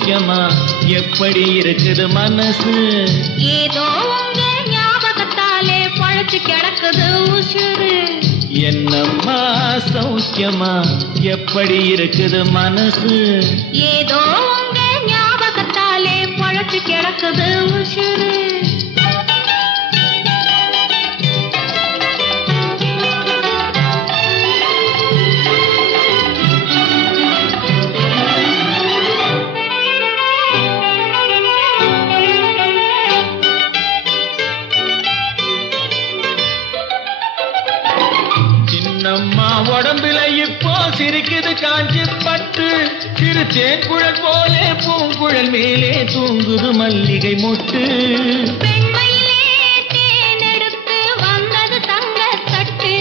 சௌக்கியமா எப்படி இருக்குது மனசு? ஏதோ உங்க ஞாபகத்தாலே பொழைச்சு கிடக்குது உசுறு. என்னம்மா சௌக்கியமா எப்படி இருக்குது மனசு? ஏதோ உங்க ஞாபகத்தாலே பொழைச்சு கிடக்குது உசுறு. சின்னம்மா உடம்புல இப்போ சிரிக்குது காஞ்சி பட்டு, சிறு தேன்குழல் போலே பூங்குழல் மேலே தூங்குது மல்லிகை மொட்டு. பெண்மையிலே தேனெடுத்து வந்தது தங்கத்தட்டு,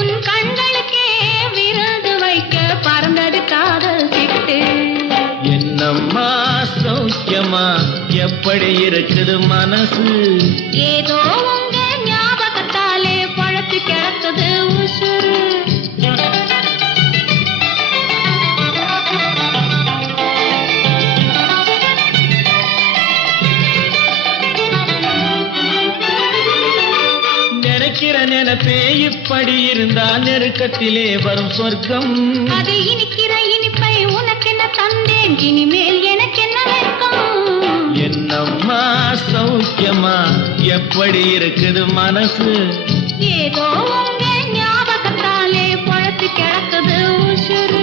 உன் கண்களுக்கே விருந்து வைக்க பறந்தது காதல் சிட்டு. என்னம்மா சௌக்கியமா எப்படி இருக்குது மனசு? ஏதோ உங்க ஞாபகத்தாலே பொழைச்சு கிடக்குது உசுறு. நினைக்கிற நினைப்பே இப்படி இருந்தா நெருக்கத்திலே வரும் சொர்க்கம். அது இனிக்கிற இனிப்பை உனக்கென்ன தந்தேன், இனிமேல் எனக்கென்ன வெட்கம். என்னம்மா சௌக்கியமா எப்படி இருக்குது மனசு? ஏதோ உங்க ஞாபகத்தாலே பொழைச்சு கிடக்குது உசுறு.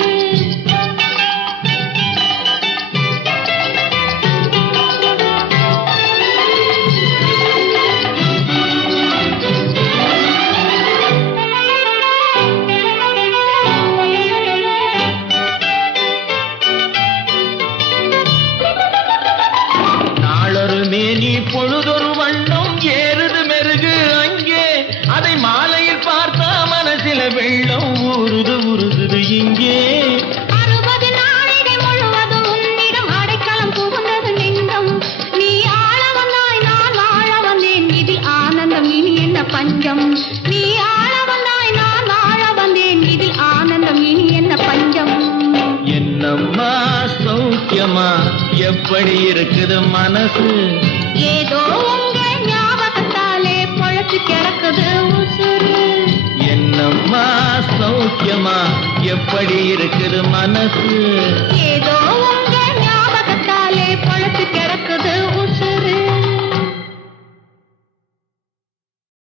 நாளொரு மேனி பொழுதொரு வண்ணம் ஏறுது மெருகு அங்கே, அதை மாலையில் பார்த்தா மனசில வெள்ளம் ஊறுது உருகுது இங்கே. 60 நாழிகை முழுவதும் உன்னிடம் அடைக்கலம் புகுந்தது நெஞ்சம். நீ ஆள வந்தாய் நான் வாழ வந்தேன், இதில் ஆனந்தம் இனி என்ன பஞ்சம். நீ ஆள வந்தாய் நான் வாழ வந்தேன், இதில் ஆனந்தம் இனி என்ன பஞ்சம். என்னம்மா சௌக்கியமா எப்படி இருக்குது மனசு? ஏதோ உங்க ஞாபகத்தாலே பொழைச்சு கிடக்குது உசுறு. என்னம்மா சௌக்கியமா எப்படி இருக்குது மனசு? ஏதோ